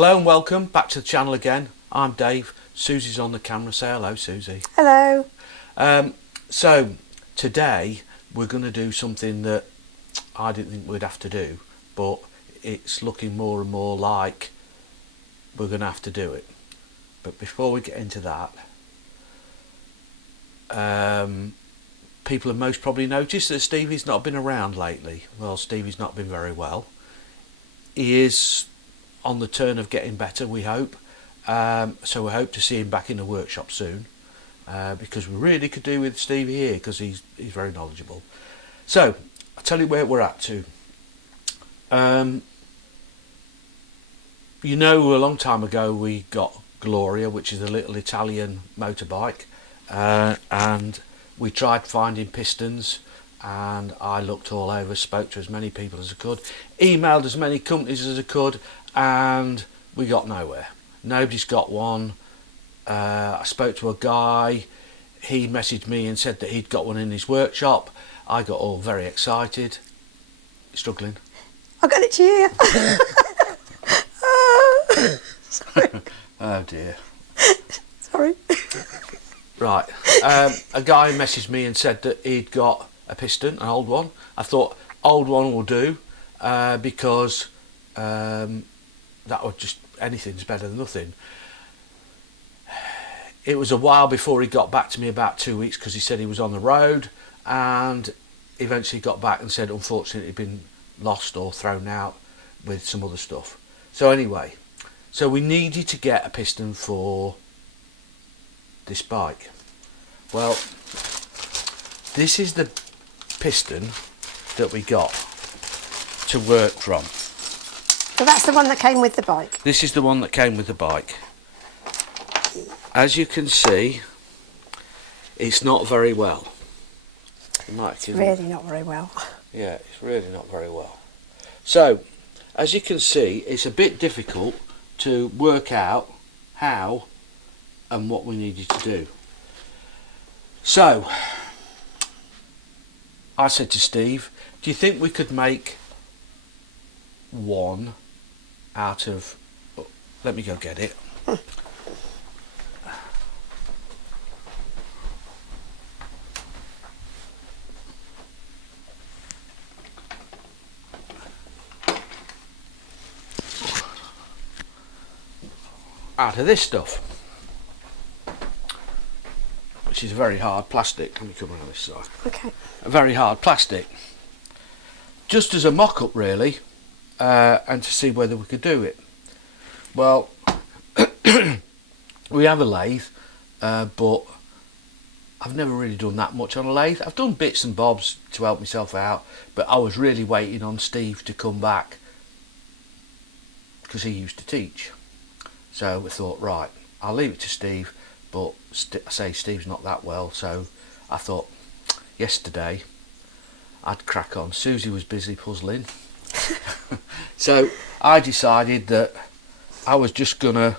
Hello and welcome back to the channel again. I'm Dave. Susie's on the camera. Say hello, Susie. Hello. So today we're going to do something that I didn't think we'd have to do, but it's looking more and more like we're going to have to do it. But before we get into that, people have most probably noticed that Stevie's not been around lately. Well, Stevie's not been very well. He is on the turn of getting better, we hope. So we hope to see him back in the workshop soon, because we really could do with Stevie here, because he's very knowledgeable. So I'll tell you where we're at to. You know, a long time ago we got Gloria, which is a little Italian motorbike, and we tried finding pistons, and I looked all over, spoke to as many people as I could, emailed as many companies as I could, and we got nowhere. Nobody's got one. I spoke to a guy, he messaged me and said that he'd got one in his workshop. I got all very excited. Struggling. I got it to you. Sorry. Oh dear. Sorry. Right. A guy messaged me and said that he'd got a piston, an old one. I thought old one will do, because that would just, anything's better than nothing. It was a while before he got back to me, about 2 weeks, because he said he was on the road, and eventually got back and said unfortunately he'd been lost or thrown out with some other stuff. So anyway, so we needed to get a piston for this bike. Well, this is the piston that we got to work from. So that's the one that came with the bike. This is the one that came with the bike. As you can see, it's not very well. It's really not very well. Yeah, it's really not very well. So, as you can see, it's a bit difficult to work out how and what we needed to do. So, I said to Steve, do you think we could make one out of... Oh, let me go get it. Out of this stuff, which is very hard plastic. Let me come around this side. Okay. A very hard plastic, just as a mock-up really, and to see whether we could do it. Well, we have a lathe, but I've never really done that much on a lathe. I've done bits and bobs to help myself out, but I was really waiting on Steve to come back, because he used to teach. So we thought, right, I'll leave it to Steve, but I say Steve's not that well, so I thought yesterday I'd crack on. Susie was busy puzzling. So I decided that I was just gonna,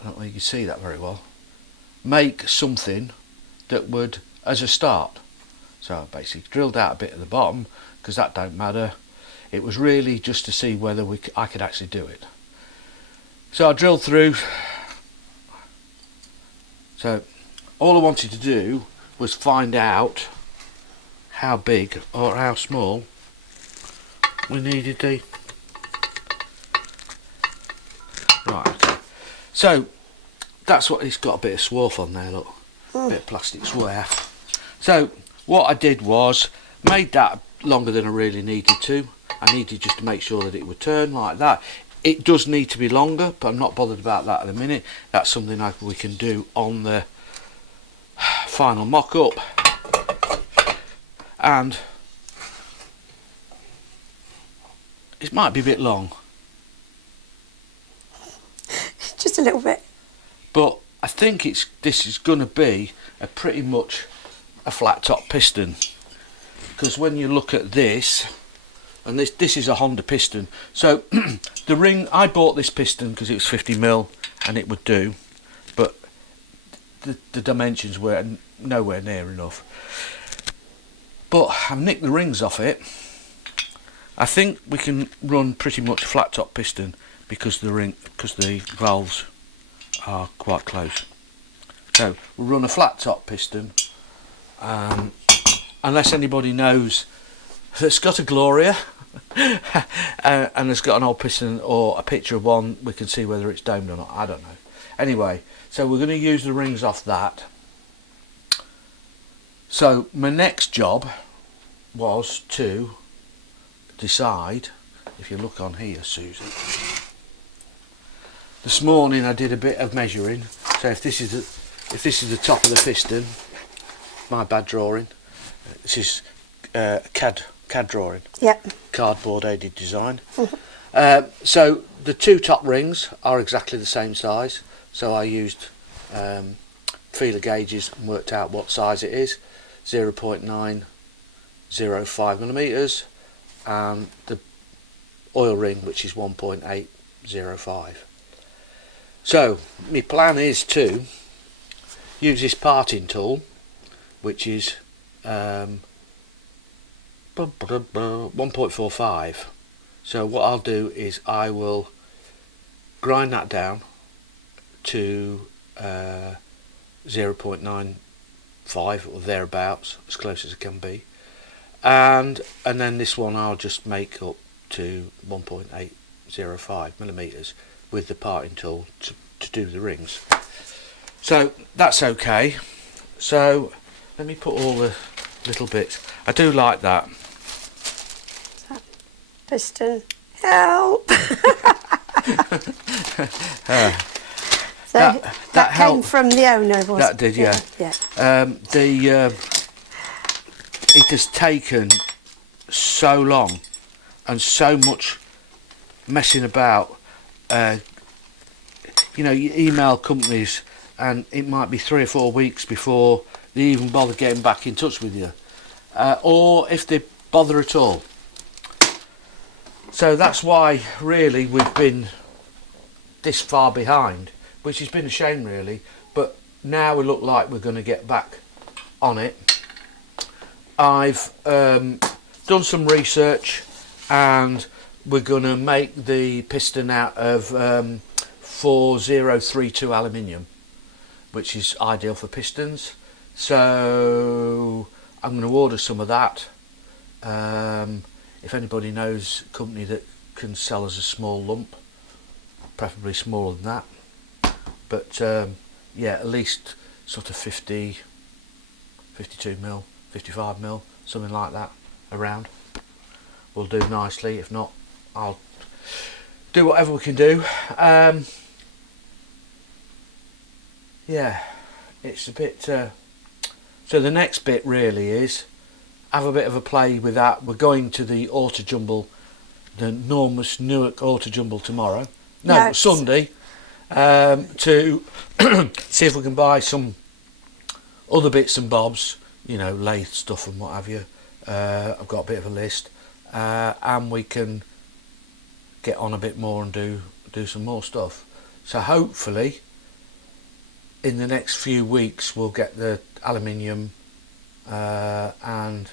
I don't know if you can see that very well, make something that would, as a start. So I basically drilled out a bit at the bottom, because that don't matter. It was really just to see whether I could actually do it. So I drilled through. So all I wanted to do was find out how big or how small we needed the... Right, okay. So that's what, it's got a bit of swarf on there, look. A bit of plastic swarf. So what I did was made that longer than I really needed to. I needed just to make sure that it would turn like that. It does need to be longer, but I'm not bothered about that at the minute. That's something we can do on the final mock-up. And it might be a bit long. Just a little bit. But I think this is going to be pretty much a flat top piston. Because when you look at this, and this is a Honda piston. So the ring, I bought this piston because it was 50mm and it would do, but the dimensions were nowhere near enough. But I've nicked the rings off it. I think we can run pretty much flat top piston, because the valves are quite close. So we'll run a flat top piston, unless anybody knows that's got a Gloria and has got an old piston or a picture of one, we can see whether it's domed or not. I don't know. Anyway, so we're going to use the rings off that. So my next job was to decide, if you look on here, Susie, this morning I did a bit of measuring. So if this is the top of the piston, my bad drawing, this is CAD drawing, Yep. cardboard aided design. So the two top rings are exactly the same size, so I used feeler gauges and worked out what size it is, 0.905 millimeters, and the oil ring, which is 1.805. So my plan is to use this parting tool, which is 1.45. So what I'll do is I will grind that down to 0.95 or thereabouts, as close as it can be, and then this one I'll just make up to 1.805 millimeters with the parting tool to do the rings. So that's okay. So let me put all the little bits. I do like that. Piston, help! So that came helped. from the owner, was it? That did, yeah. It has taken so long and so much messing about. You know, you email companies and it might be 3 or 4 weeks before they even bother getting back in touch with you, or if they bother at all. So that's why really we've been this far behind, which has been a shame really, but now we look like we're going to get back on it. I've done some research and we're going to make the piston out of 4032 aluminium, which is ideal for pistons. So I'm going to order some of that. If anybody knows a company that can sell us a small lump, preferably smaller than that, but yeah, at least sort of 50, 52 mil, 55 mil, something like that around will do nicely. If not, I'll do whatever we can do. Yeah, it's a bit so the next bit really is have a bit of a play with that. We're going to the Auto Jumble, the enormous Newark Auto Jumble tomorrow, Sunday, to see if we can buy some other bits and bobs, you know, lathe stuff and what have you. I've got a bit of a list, and we can get on a bit more and do some more stuff. So hopefully in the next few weeks we'll get the aluminium and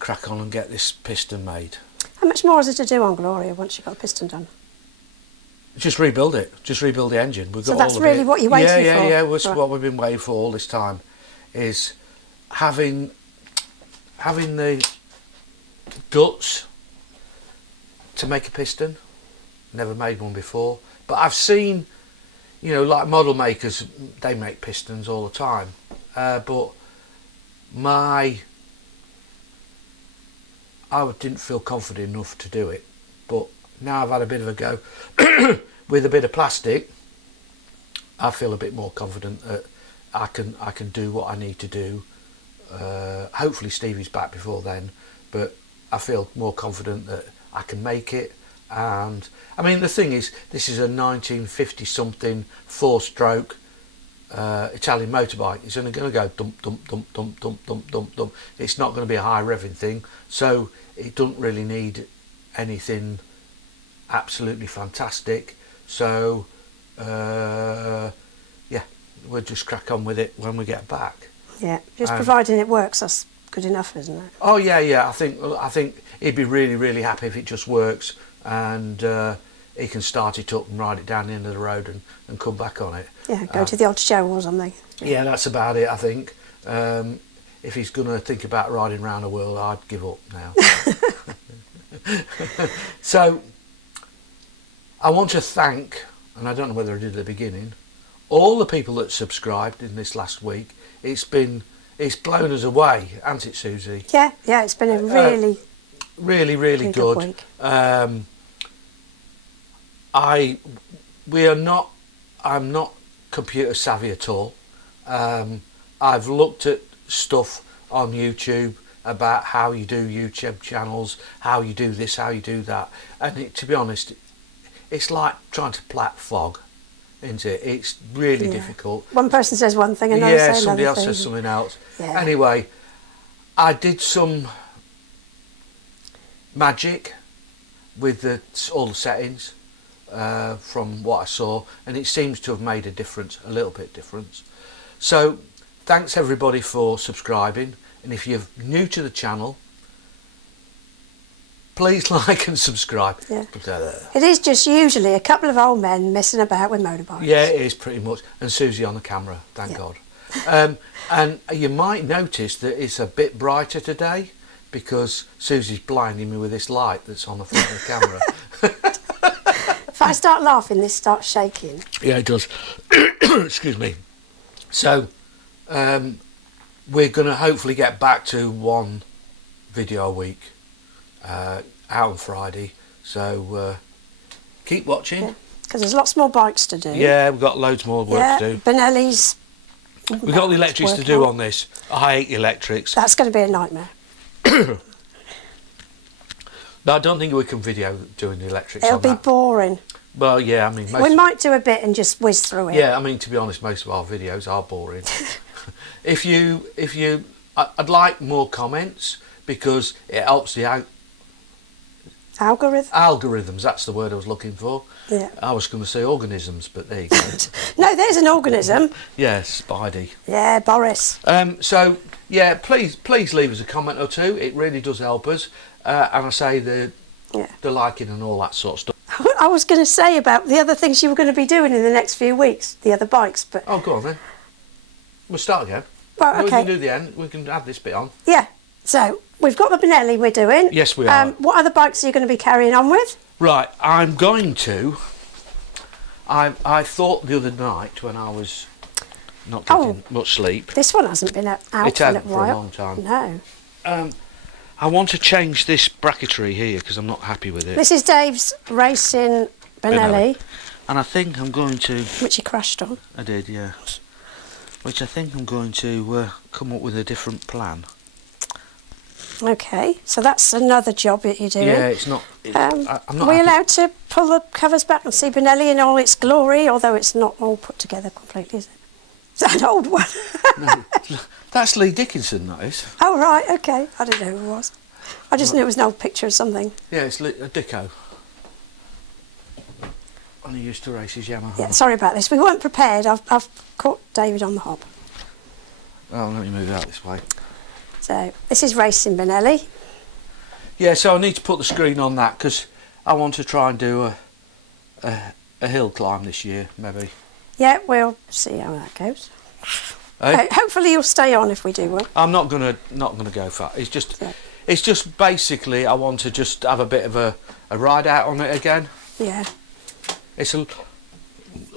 crack on and get this piston made. How much more is there to do on Gloria once you've got the piston done? Just rebuild it. Just rebuild the engine. We've got So that's all of really it. what you're waiting for? Yeah. That's Right. what we've been waiting for all this time, is having the guts to make a piston. Never made one before, but I've seen, you know, like model makers, they make pistons all the time, but I didn't feel confident enough to do it. But now I've had a bit of a go with a bit of plastic, I feel a bit more confident that I can do what I need to do. Hopefully Stevie's back before then, but I feel more confident that I can make it. And I mean, the thing is, this is a 1950 something 4-stroke Italian motorbike. It's only going to go dump dump dump dump dump dump dump dump. It's not going to be a high revving thing, so it doesn't really need anything absolutely fantastic. So yeah, we'll just crack on with it when we get back. Yeah, just providing it works, that's good enough, isn't it? Oh yeah, I think he'd be really happy if it just works. and he can start it up and ride it down the end of the road and come back on it. Yeah, go to the odd show or something. Yeah, that's about it, I think. If he's going to think about riding around the world, I'd give up now. So, I want to thank, and I don't know whether I did at the beginning, all the people that subscribed in this last week. It's blown us away, hasn't it, Susie? Yeah, it's been a really, really good week. I'm not computer savvy at all. I've looked at stuff on YouTube about how you do YouTube channels, how you do this, how you do that, and to be honest, it's like trying to plat fog, isn't it? It's really difficult. One person says one thing, another says another thing. Somebody else says something else. Yeah. Anyway, I did some magic with all the settings from what I saw, and it seems to have made a little bit difference. So thanks everybody for subscribing, and if you're new to the channel, please like and subscribe. Yeah. It is just usually a couple of old men messing about with motorbikes. Yeah, it is pretty much, and Susie on the camera, thank God. And you might notice that it's a bit brighter today because Susie's blinding me with this light that's on the front of the camera. If I start laughing, this starts shaking. Yeah, it does. Excuse me. So, we're going to hopefully get back to one video a week, out on Friday. So, keep watching. Because there's lots more bikes to do. Yeah, we've got loads more work to do. Benelli's. We've got the electrics to do on this. I hate electrics. That's going to be a nightmare. But I don't think we can video doing the electrics It'll on be that. boring. Well, yeah, I mean... We might do a bit and just whiz through it. Yeah, I mean, to be honest, most of our videos are boring. I'd like more comments because it helps the algorithms, that's the word I was looking for. Yeah. I was going to say organisms, but there you go. No, there's an organism. Yeah, Spidey. Yeah, Boris. So, yeah, please leave us a comment or two. It really does help us. And I say the liking and all that sort of stuff. I was going to say about the other things you were going to be doing in the next few weeks, the other bikes, but... Oh, go on then. We'll start again. Well, okay. We can do the end. We can add this bit on. Yeah. So, we've got the Benelli we're doing. Yes, we are. What other bikes are you going to be carrying on with? Right, I'm going to... I thought the other night when I was not getting much sleep... This one hasn't been out for a little while. For a long time. No. I want to change this bracketry here because I'm not happy with it. This is Dave's racing Benelli. And I think I'm going to... Which he crashed on. I did, yeah. Which I think I'm going to come up with a different plan. Okay, so that's another job that you're doing. Yeah, it's not... I'm not Are we happy. allowed to pull the covers back and see Benelli in all its glory, although it's not all put together completely, is it? Is that an old one? No, that's Lee Dickinson, that is. Oh, right, okay. I didn't know who it was. I just knew it was an old picture of something. Yeah, it's a Dicko. And he used to race his Yamaha. Yeah, sorry about this. We weren't prepared. I've caught David on the hop. Oh, let me move out this way. So, this is racing Benelli. Yeah, so I need to put the screen on that because I want to try and do a hill climb this year, maybe. Yeah, we'll see how that goes. Hey? Hopefully you'll stay on if we do one. I'm not gonna go far. It's just basically I want to just have a bit of a ride out on it again. Yeah. It's a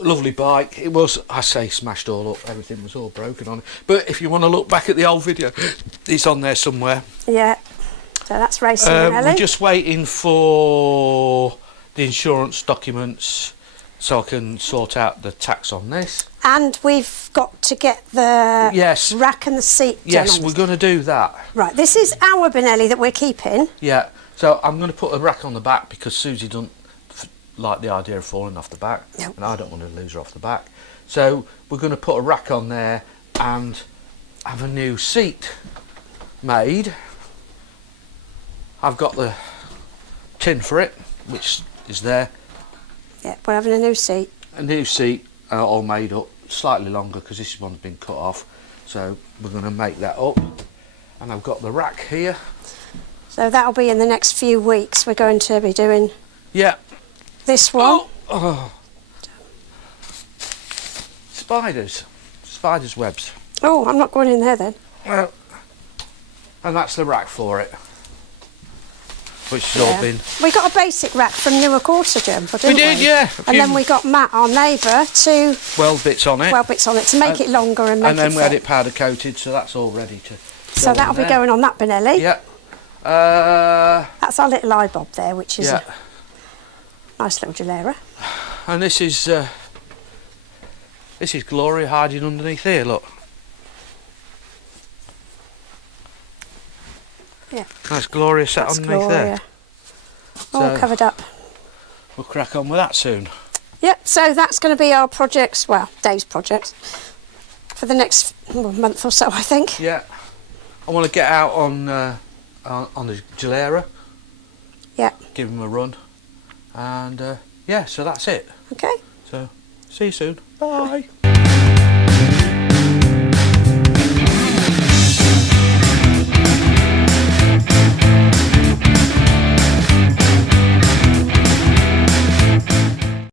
lovely bike. It was, I say, smashed all up. Everything was all broken on it. But if you want to look back at the old video, it's on there somewhere. Yeah. So that's racing Benelli. We're just waiting for the insurance documents so I can sort out the tax on this. And we've got to get the rack and the seat done. Yes, we're going to do that. Right, this is our Benelli that we're keeping. Yeah, so I'm going to put a rack on the back because Susie doesn't like the idea of falling off the back. Nope. And I don't want to lose her off the back. So we're going to put a rack on there and have a new seat made. I've got the tin for it, which is there. Yeah, we're having a new seat. A new seat, all made up, slightly longer because this one's been cut off. So we're going to make that up. And I've got the rack here. So that'll be in the next few weeks. We're going to be doing Yeah. This one. Oh. Spiders' webs. Oh, I'm not going in there then. Well, and that's the rack for it, which has all been. We got a basic rack from Newark Quarter, didn't we? We did, yeah. And then we got Matt, our neighbour, to weld bits on it. Weld bits on it to make it longer and make it. And then we had fit. it powder coated, so that's all ready to. So that'll be going on that Benelli. Yeah. That's our little eye bob there, which is yeah. a nice little Gilera. And this is Gloria hiding underneath here. Look. Yeah. That's Gloria sat That's underneath Gloria. there. All So covered up. We'll crack on with that soon. Yep, so that's going to be our projects, well, Dave's projects, for the next month or so, I think. Yeah. I want to get out on the Gilera. Yeah. Give him a run. And yeah, so that's it. Okay. So see you soon. Bye.